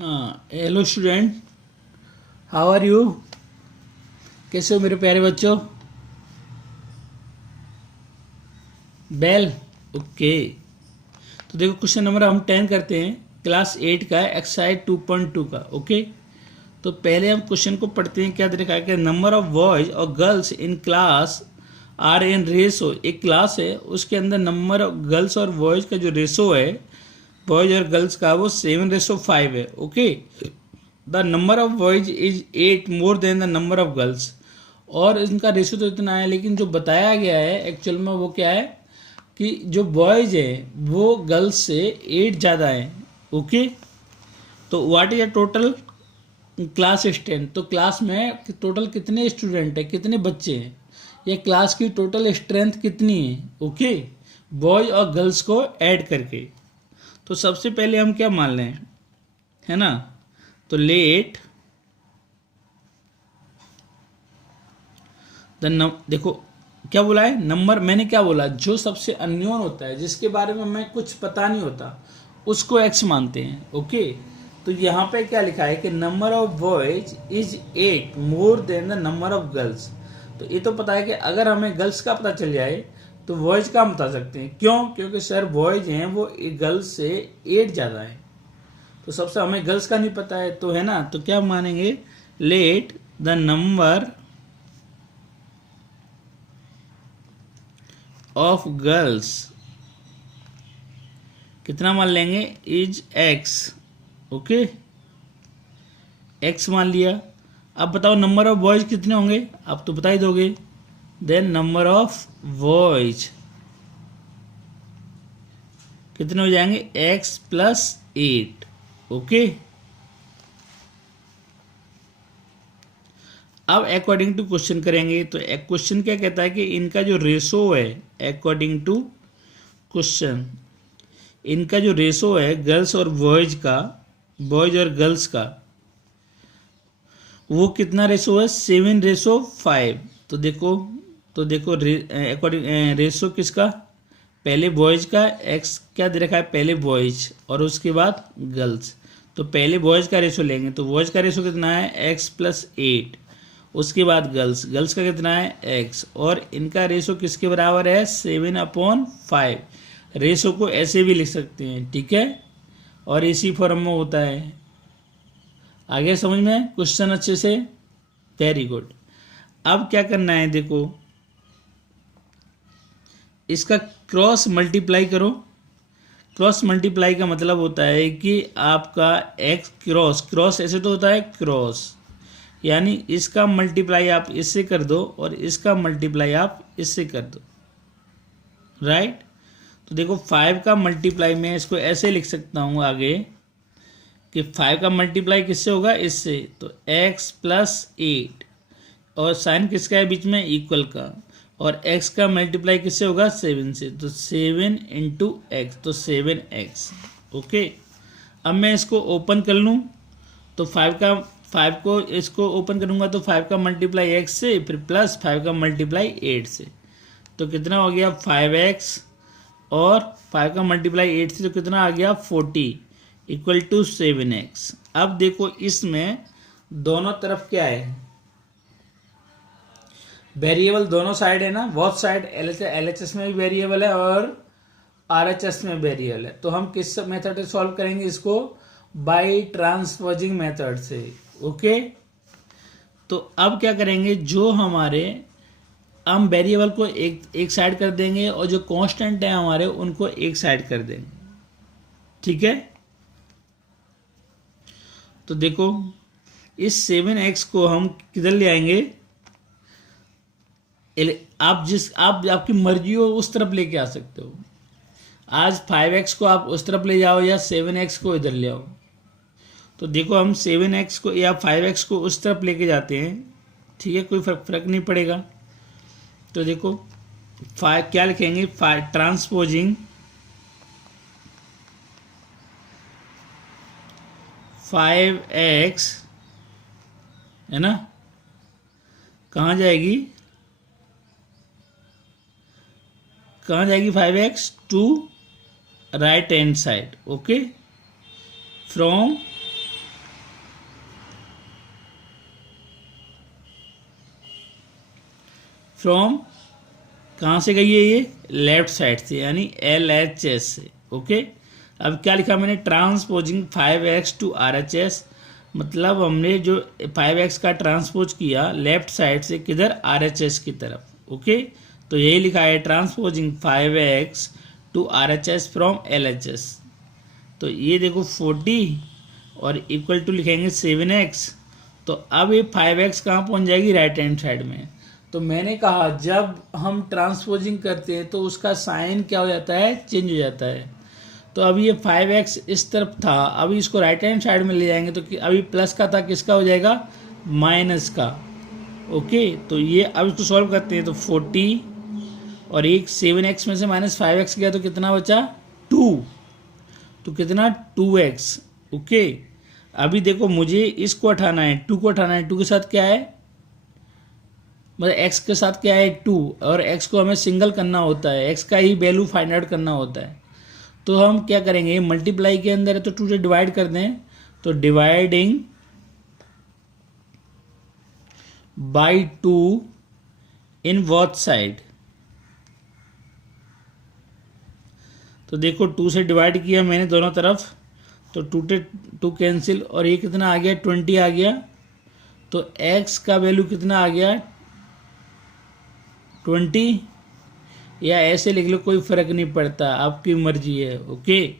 हाँ, hello student, how are you? कैसे हो मेरे प्यारे बच्चों? Bell, okay. तो देखो, क्वेश्चन नंबर हम 10 करते हैं, क्लास 8 का एक्सरसाइज 2.2 का। ओके, तो पहले हम क्वेश्चन को पढ़ते हैं। क्या देखा है कि नंबर ऑफ बॉयज और girls in class are in ratio. एक क्लास है, उसके अंदर नंबर ऑफ गर्ल्स और बॉयज का जो रेशो है, बॉयज और गर्ल्स का, वो 7:5 है। Okay, the number of boys is 8 more than the number of girls. और इनका रेशो तो इतना है, लेकिन जो बताया गया है एक्चुअल में वो क्या है कि जो बॉयज है वो गर्ल्स से 8 ज़्यादा है। ओके, तो what is a total class strength. तो क्लास में टोटल कितने स्टूडेंट है, कितने बच्चे हैं, ये क्लास की टोटल स्ट्रेंथ कितनी है। ओके, बॉयज और गर्ल्स को ऐड करके। तो सबसे पहले हम क्या मान लें, है ना, तो लेट देखो क्या बोला है नंबर। मैंने क्या बोला, जो सबसे अननोन होता है, जिसके बारे में हमें कुछ पता नहीं होता, उसको एक्स मानते हैं। ओके, तो यहाँ पे क्या लिखा है कि number of boys is 8 more than the number of girls. तो ये तो पता है कि अगर हमें गर्ल्स का पता चल जाए तो बॉयज का हम बता सकते हैं। क्यों? क्योंकि सर बॉयज हैं वो गर्ल्स से 8 ज़्यादा है। तो सबसे हमें गर्ल्स का नहीं पता है, तो है ना, तो क्या मानेंगे, let the number of girls कितना मान लेंगे, इज एक्स। ओके, एक्स मान लिया। अब बताओ नंबर ऑफ बॉयज कितने होंगे, आप तो बता ही दोगे। देन नंबर ऑफ बॉयज कितने हो जाएंगे, एक्स प्लस 8। ओके, अब अकॉर्डिंग टू क्वेश्चन करेंगे। तो क्वेश्चन क्या कहता है कि इनका जो रेशो है, अकॉर्डिंग टू क्वेश्चन, इनका जो रेशो है गर्ल्स और बॉयज का, बॉयज और गर्ल्स का, वो कितना रेशो है, 7:5। तो देखो अकॉर्डिंग रेशो किसका, पहले बॉयज का, एक्स क्या दे रखा है, पहले बॉयज और उसके बाद गर्ल्स। तो पहले बॉयज का रेशो लेंगे, तो बॉयज का रेशो कितना है, एक्स प्लस 8। उसके बाद गर्ल्स, गर्ल्स का कितना है, एक्स, और इनका रेशो किसके बराबर है, 7/5। रेशो को ऐसे भी लिख सकते हैं, ठीक है, और इसी फॉर्म में होता है। आगे समझ में क्वेश्चन अच्छे से, वेरी गुड। अब क्या करना है, देखो इसका क्रॉस मल्टीप्लाई करो। क्रॉस मल्टीप्लाई का मतलब होता है कि आपका एक्स क्रॉस, क्रॉस ऐसे तो होता है क्रॉस, यानी इसका मल्टीप्लाई आप इससे कर दो और इसका मल्टीप्लाई आप इससे कर दो, राइट। तो देखो 5 का मल्टीप्लाई मैं इसको ऐसे लिख सकता हूँ आगे कि 5 का मल्टीप्लाई किससे होगा, इससे, तो x प्लस 8, और साइन किसका है बीच में, इक्वल का, और x का मल्टीप्लाई किससे होगा, 7 से, तो 7 इंटू एक्स, तो 7x। ओके, अब मैं इसको ओपन कर लूँ तो 5 को इसको ओपन करूँगा तो 5 का मल्टीप्लाई x से, फिर प्लस 5 का मल्टीप्लाई 8 से, तो कितना हो गया 5x, और 5 का मल्टीप्लाई 8 से तो कितना आ गया 40, इक्वल टू 7x। अब देखो इसमें दोनों तरफ क्या है, वेरिएबल दोनों साइड है ना, बहुत साइड LHS में भी वेरिएबल है और RHS में वेरिएबल है। तो हम किस मेथड से सॉल्व करेंगे इसको, बाय ट्रांसपोजिंग मेथड से। ओके, तो अब क्या करेंगे, जो हमारे, हम वेरिएबल को एक साइड कर देंगे और जो कांस्टेंट है हमारे उनको एक साइड कर देंगे, ठीक है। तो देखो इस 7x को हम किधर ले आएंगे, आप आपकी मर्जी हो उस तरफ लेके आ सकते हो। आज 5x को आप उस तरफ ले जाओ या 7x को इधर ले आओ। तो देखो हम 7x को या 5x को उस तरफ लेके जाते हैं, ठीक है, कोई फर्क नहीं पड़ेगा। तो देखो क्या लिखेंगे, ट्रांसपोजिंग 5x, है ना, कहाँ जाएगी, 5x to right hand side. Okay, from from, कहाँ से गई है ये, लेफ्ट साइड से, यानी LHS से। ओके, अब क्या लिखा मैंने, ट्रांसपोजिंग 5x टू RHS, मतलब हमने जो 5x का ट्रांसपोज किया लेफ्ट साइड से किधर, RHS की तरफ। ओके, तो यही लिखा है transposing 5x to RHS from LHS। तो ये देखो 40 और इक्वल टू लिखेंगे 7x। तो अब ये 5x कहाँ पहुँच जाएगी, राइट हैंड साइड में। तो मैंने कहा जब हम ट्रांसपोजिंग करते हैं तो उसका साइन क्या हो जाता है, चेंज हो जाता है। तो अभी ये 5x इस तरफ था, अभी इसको राइट हैंड साइड में ले जाएंगे तो अभी प्लस का था, किसका हो जाएगा, माइनस का। ओके, तो ये अब इसको सॉल्व करते हैं तो 40 और एक 7x में से माइनस 5x गया तो कितना बचा, 2, तो कितना 2x। ओके, अभी देखो मुझे इसको हटाना है, 2 को हटाना है, 2 के साथ क्या है, मतलब x के साथ क्या है 2, और x को हमें सिंगल करना होता है, x का ही वैल्यू फाइंड आउट करना होता है। तो हम क्या करेंगे, मल्टीप्लाई के अंदर है तो 2 से डिवाइड कर दें, तो dividing by 2 in both side. तो देखो 2 से डिवाइड किया मैंने दोनों तरफ, तो 2 कैंसिल, और ये कितना आ गया, 20 आ गया। तो x का वैल्यू कितना आ गया, 20, या ऐसे लिख लो, कोई फर्क नहीं पड़ता, आपकी मर्जी है। ओके,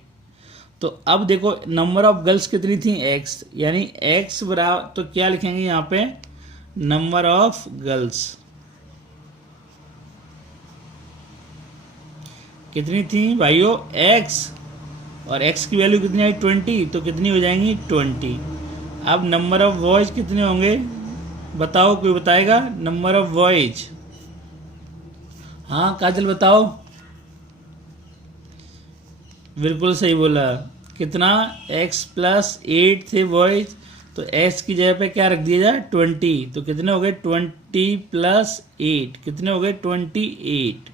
तो अब देखो नंबर ऑफ गर्ल्स कितनी थी, x, यानी x बराबर, तो क्या लिखेंगे यहाँ पे, नंबर ऑफ गर्ल्स कितनी थी भाइयों, x, और x की वैल्यू कितनी आई, 20, तो कितनी हो जाएंगी, 20। अब नंबर ऑफ बॉयज कितने होंगे, बताओ, कोई बताएगा, नंबर ऑफ बॉयज, हाँ काजल बताओ, बिल्कुल सही बोला, कितना, x + 8 थे बॉयज, तो x की जगह पे क्या रख दिया जाए, 20, तो कितने हो गए, 20 + 8, कितने हो गए, 28।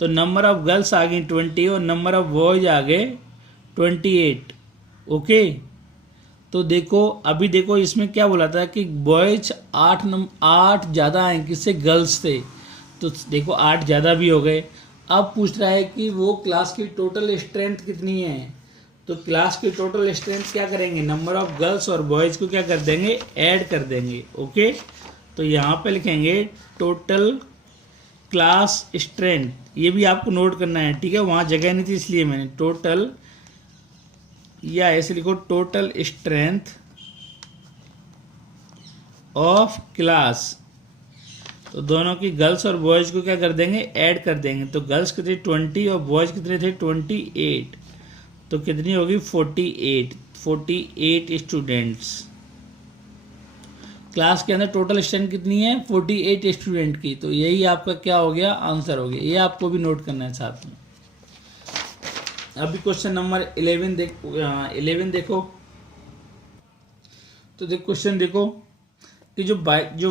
तो नंबर ऑफ गर्ल्स आ गई 20 और नंबर ऑफ बॉयज आ गए 28। ओके, तो देखो अभी देखो इसमें क्या बोला था कि बॉयज 8 ज़्यादा आए, किससे, गर्ल्स से, तो देखो 8 ज़्यादा भी हो गए। अब पूछ रहा है कि वो क्लास की टोटल स्ट्रेंथ कितनी है, तो क्लास की टोटल स्ट्रेंथ क्या करेंगे, नंबर ऑफ गर्ल्स और बॉयज़ को क्या कर देंगे, ऐड कर देंगे। ओके, तो यहाँ पे लिखेंगे टोटल क्लास स्ट्रेंथ, ये भी आपको नोट करना है, ठीक है, वहाँ जगह नहीं थी इसलिए मैंने टोटल, या ऐसे लिखो टोटल स्ट्रेंथ ऑफ क्लास। तो दोनों की गर्ल्स और बॉयज़ को क्या कर देंगे, ऐड कर देंगे। तो गर्ल्स कितने 20 और बॉयज़ कितने थे 28, तो कितनी होगी 48 स्टूडेंट्स। क्लास के अंदर टोटल स्ट्रेंथ कितनी है 48 स्टूडेंट की, तो यही आपका क्या हो गया, आंसर हो गया। ये आपको भी नोट करना है साथ में। अभी क्वेश्चन नंबर 11 देखो, तो क्वेश्चन देखो कि जो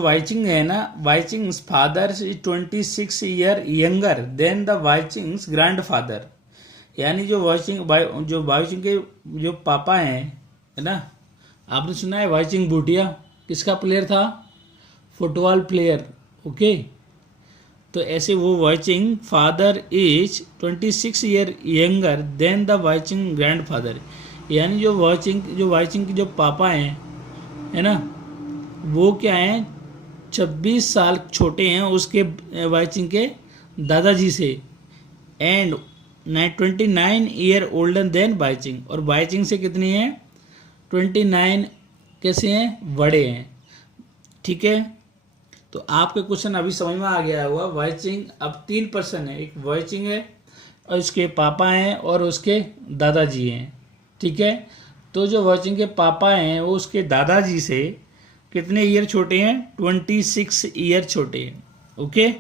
वाइचिंग है ना, Waiching's father is 26 year younger than the Waiching's grandfather, यानी जो वाइचिंग के जो पापा हैं, है ना, आपने सुना है वाइचिंग भूटिया किसका प्लेयर था, फुटबॉल प्लेयर। ओके, तो ऐसे वो Waiching father is 26 year younger than the Waiching grandfather, यानी जो वाइचिंग के जो पापा हैं, है ना, वो क्या हैं 26 साल छोटे हैं उसके वाइचिंग के दादाजी से, एंड 29 ईयर ओल्डर देन वाइचिंग, और वाइचिंग से कितनी है 29 कैसे हैं, बड़े हैं। ठीक है, तो आपके क्वेश्चन अभी समझ में आ गया होगा। वाइचिंग अब 3 पर्सन है, एक वाइचिंग है और उसके पापा हैं और उसके दादाजी हैं। ठीक है, तो जो वाइचिंग के पापा हैं वो उसके दादाजी से कितने ईयर छोटे हैं 26 ईयर छोटे हैं। ओके,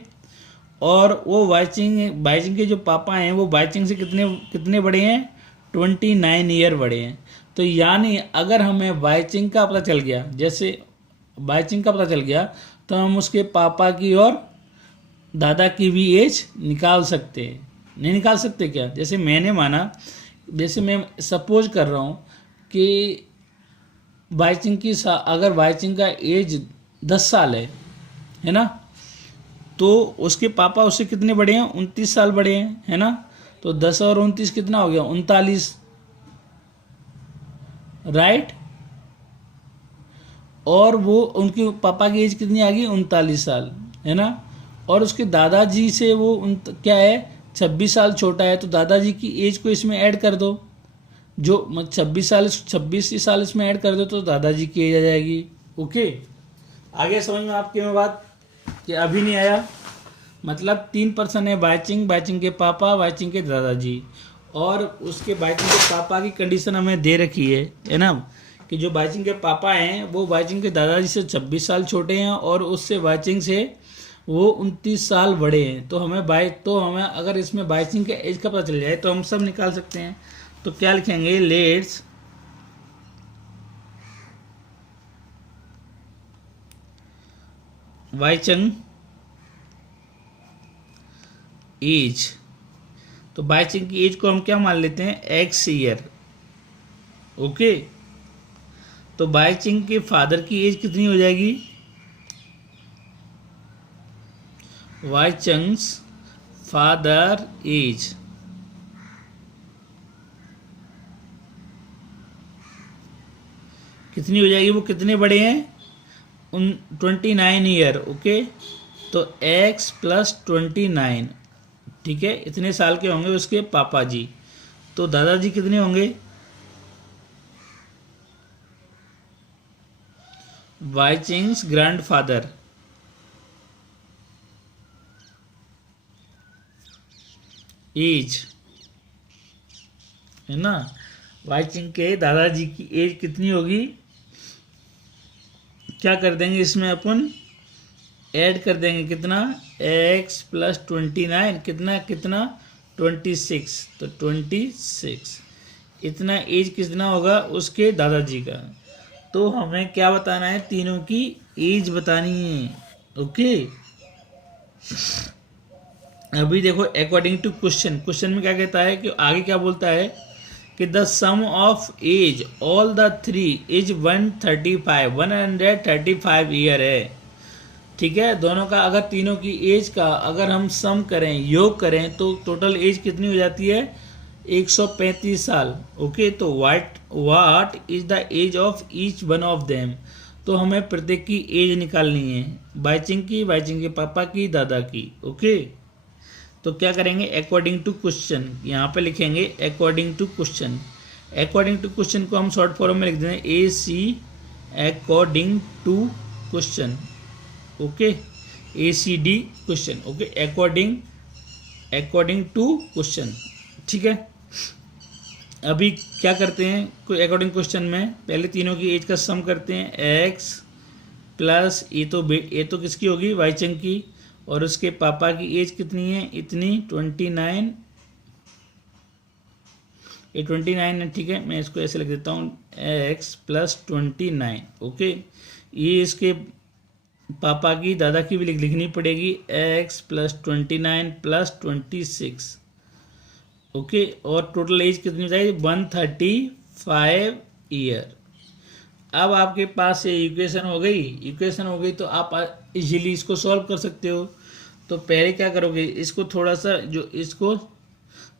और वो वाइचिंग के जो पापा हैं वो वाइचिंग से कितने बड़े हैं 29 ईयर बड़े हैं। तो यानी अगर हमें वाइचिंग का पता चल गया, जैसे वाइचिंग का पता चल गया, तो हम उसके पापा की और दादा की भी एज निकाल सकते हैं। नहीं निकाल सकते क्या? जैसे मैंने माना, जैसे मैं सपोज कर रहा हूँ कि वाइचिंग की अगर वाइचिंग का एज 10 साल है ना, तो उसके पापा उससे कितने बड़े हैं, 29 साल बड़े हैं, है ना। तो 10 और 29 कितना हो गया, 39, राइट। और वो उनके पापा की एज कितनी आ गई, 39 साल, है ना। और उसके दादाजी से वो क्या है, 26 साल छोटा है। तो दादाजी की एज को इसमें ऐड कर दो, जो 26 साल इसमें ऐड कर दो तो दादाजी की एज आ जाएगी। ओके, आगे समझ में आपकी में बात कि अभी नहीं आया। मतलब 3 पर्सन है, बाइचिंग के पापा, बाइचिंग के दादाजी। और उसके बाइचिंग के पापा की कंडीशन हमें दे रखी है ना, कि जो बाइचिंग के पापा हैं वो बाइचिंग के दादाजी से 26 साल छोटे हैं और उससे बाइचिंग से वो 29 साल बड़े हैं। तो हमें अगर इसमें बाइचिंग के एज का पता चल जाए तो हम सब निकाल सकते हैं। तो क्या लिखेंगे, लेट्स बाइचिंग एज। तो बाइचिंग की एज को हम क्या मान लेते हैं, एक्स ईयर। ओके, तो बाइचिंग के फादर की एज कितनी हो जाएगी, बाइचिंग्स फादर एज कितनी हो जाएगी, वो कितने बड़े हैं, 29 ईयर। ओके, तो x प्लस 29, ठीक है, इतने साल के होंगे उसके पापा जी। तो दादाजी कितने होंगे, बाइचिंग्स ग्रैंडफादर एज, है ना। बाइचिंग के दादाजी की एज कितनी होगी, क्या कर देंगे इसमें अपन, ऐड कर देंगे कितना, x प्लस 29 कितना 26, तो 26 इतना एज कितना होगा उसके दादाजी का। तो हमें क्या बताना है, तीनों की एज बतानी है। ओके, अभी देखो अकॉर्डिंग टू क्वेश्चन में क्या कहता है कि आगे क्या बोलता है कि the sum of age all the three is 135 year है। ठीक है, दोनों का अगर तीनों की एज का अगर हम सम करें, योग करें, तो टोटल एज कितनी हो जाती है, 135 साल। ओके, तो what is the age of each one of them. तो हमें प्रत्येक की एज निकालनी है, बाइचिंग के पापा की, दादा की। ओके, तो क्या करेंगे, अकॉर्डिंग टू क्वेश्चन, यहाँ पे लिखेंगे according to question. According to question को हम शॉर्ट फॉर्म में लिख देंगे AC according to question. Okay, ACD question. Okay, according to question. ठीक है, अभी क्या करते हैं, कोई अकॉर्डिंग क्वेश्चन में पहले तीनों की एज का सम करते हैं, x प्लस ये तो किसकी होगी, बाइचिंग की, और उसके पापा की एज कितनी है, इतनी 29, ये 29 है। ठीक है, मैं इसको ऐसे लिख देता हूँ, x प्लस 29। ओके, ये इसके पापा की, दादा की भी लिखनी पड़ेगी, x प्लस 29 प्लस 26। ओके, और टोटल एज कितनी चाहिए, 135 ईयर। अब आपके पास ये इक्वेशन हो गई तो आप इजीली इसको सॉल्व कर सकते हो। तो पहले क्या करोगे, इसको थोड़ा सा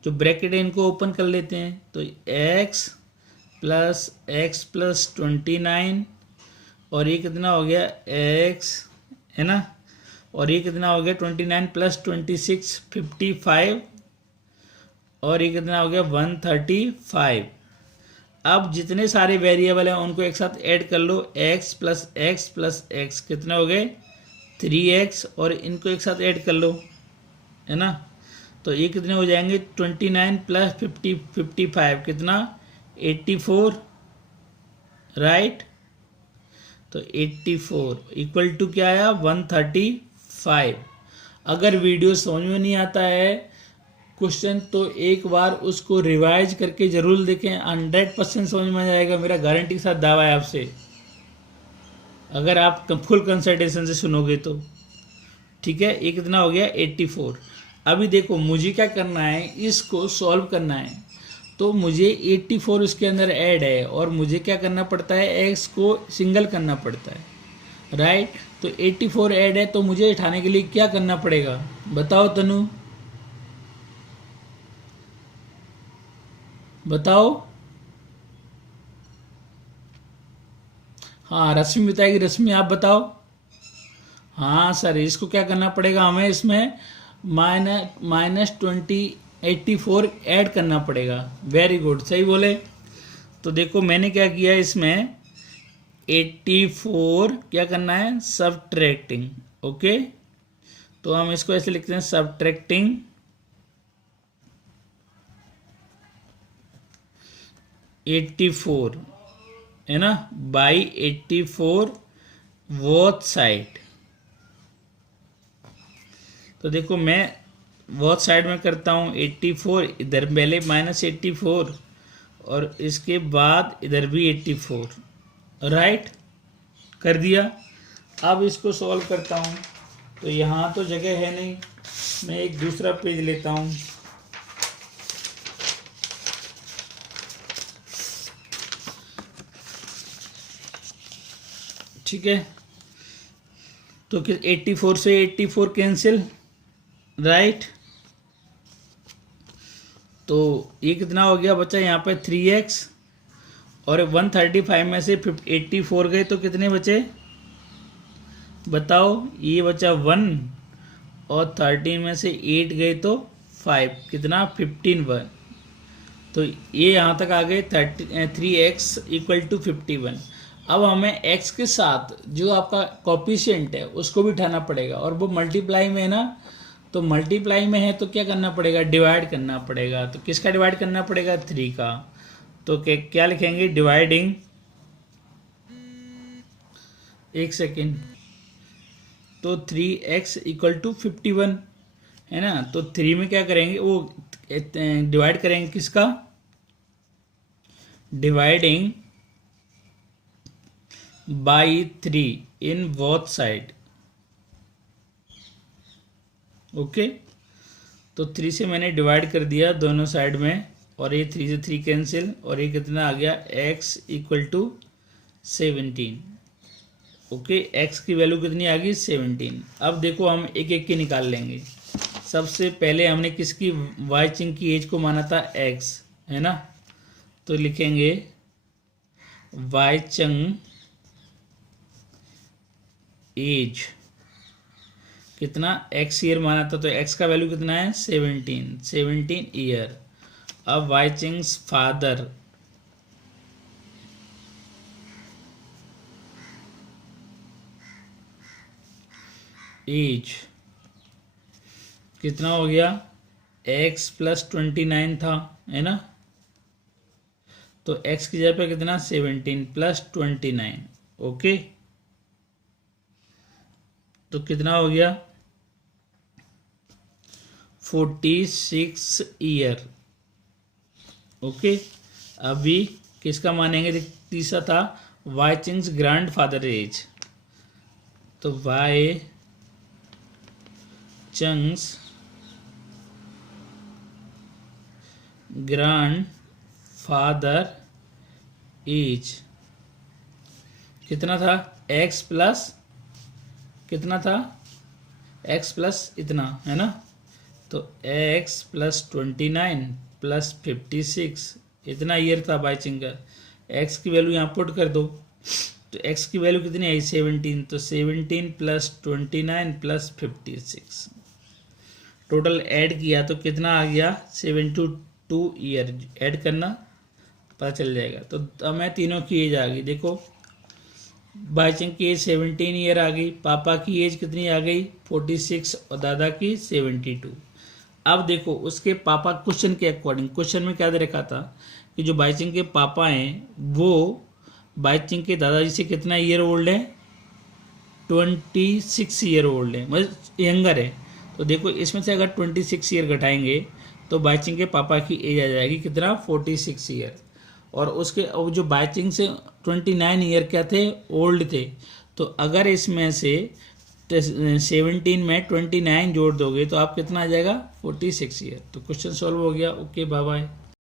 जो ब्रैकेट है इनको ओपन कर लेते हैं। तो x प्लस 29 और ये कितना हो गया x, है ना, और ये कितना हो गया 29 प्लस 26 55, और ये कितना हो गया 135। अब जितने सारे वेरिएबल हैं उनको एक साथ ऐड कर लो, x प्लस x कितने हो गए 3x, और इनको एक साथ ऐड कर लो, है ना। तो ये कितने हो जाएंगे 29 प्लस 55 कितना 84, राइट। तो 84 इक्वल टू क्या आया 135। अगर वीडियो समझ में नहीं आता है क्वेश्चन तो एक बार उसको रिवाइज करके जरूर देखें, 100% समझ में आ जाएगा, मेरा गारंटी के साथ दावा है आपसे, अगर आप फुल कंसंट्रेशन से सुनोगे तो। ठीक है, ये कितना हो गया 84। अभी देखो मुझे क्या करना है, इसको सॉल्व करना है। तो मुझे 84 उसके अंदर ऐड है और मुझे क्या करना पड़ता है, x को सिंगल करना पड़ता है। राइट। तो 84 ऐड है, तो मुझे उठाने के लिए क्या करना पड़ेगा, बताओ तनु, बताओ। हाँ रश्मि बताएगी, रश्मि आप बताओ। हाँ सर, इसको क्या करना पड़ेगा हमें, इसमें -20 84 ऐड करना पड़ेगा। वेरी गुड, सही बोले। तो देखो मैंने क्या किया, इसमें 84 क्या करना है, सबट्रैक्टिंग। ओके, तो हम इसको ऐसे लिखते हैं, सबट्रैक्टिंग 84 है ना, बाई 84 बोथ साइड। तो देखो मैं बोथ साइड में करता हूँ 84, इधर पहले -84 और इसके बाद इधर भी 84, राइट, कर दिया। अब इसको सॉल्व करता हूँ, तो यहाँ तो जगह है नहीं, मैं एक दूसरा पेज लेता हूँ। ठीक है, तो 84 से 84 कैंसिल, राइट। तो ये कितना हो गया बच्चा, यहाँ पे 3x, और 135 में से 84 गए तो कितने बचे, बताओ। ये बचा 1, और 13 में से 8 गए तो 5, कितना 15। तो ये यहाँ तक आ गए 3x = 51। अब हमें x के साथ जो आपका कोफिशिएंट है उसको भी उठाना पड़ेगा, और वो मल्टीप्लाई में है ना, तो मल्टीप्लाई में है तो क्या करना पड़ेगा, डिवाइड करना पड़ेगा। तो किसका डिवाइड करना पड़ेगा, 3 का। तो क्या लिखेंगे, डिवाइडिंग, एक सेकेंड, तो 3x = 51 है ना। तो 3 में क्या करेंगे, वो डिवाइड करेंगे किसका, dividing by 3 in both side. Okay, तो 3 से मैंने डिवाइड कर दिया दोनों साइड में, और ये 3 से 3 कैंसिल, और ये कितना आ गया, x = 17। ओके, x की वैल्यू कितनी आ गई, 17। अब देखो हम एक एक की निकाल लेंगे। सबसे पहले हमने किसकी, वाई चिंग की एज को माना था x, है ना। तो लिखेंगे वाई चंग एज कितना, x ईयर माना था, तो x का वैल्यू कितना है, 17 ईयर। अब वाई चिंग्स फादर एज कितना हो गया, x + 29 था, है ना। तो x की जगह पे कितना, 17 + 29। ओके, तो कितना हो गया, 46 ईयर। ओके, अभी किसका मानेंगे, तीसरा था वाई चिंग्स ग्रैंडफादर एज। तो वाई चिंग्स ग्रैंडफादर एज कितना था, x प्लस कितना था, x प्लस इतना, है ना। तो x + 29 + 56 इतना ईयर था बाई चिंग का। x की वैल्यू यहाँ पुट कर दो, तो x की वैल्यू कितनी आई, 17। तो 17 + 29 + 56 टोटल ऐड किया तो कितना आ गया, 72 ईयर। ऐड करना पता चल जाएगा। तो अब मैं तीनों की एज आ गई, देखो बाई चिंग की एज 17 ईयर आ गई, पापा की एज कितनी आ गई, 46, और दादा की 72। अब देखो उसके पापा, क्वेश्चन के अकॉर्डिंग, क्वेश्चन में क्या दे रखा था कि जो बाई चिंग के पापा हैं वो बाई चिंग के दादाजी से कितना ईयर ओल्ड है, 26 ईयर ओल्ड है, मतलब यंगर है। तो देखो इसमें से अगर 26 ईयर घटाएंगे तो बाई चिंग के पापा की एज आ जाएगी कितना, 46 ईयर। और उसके जो बाई चिंग से 29 ईयर क्या थे, ओल्ड थे। तो अगर इसमें से 17 में 29 जोड़ दोगे तो आप कितना आ जाएगा, 46 ईयर। तो क्वेश्चन सॉल्व हो गया। Okay, bye bye.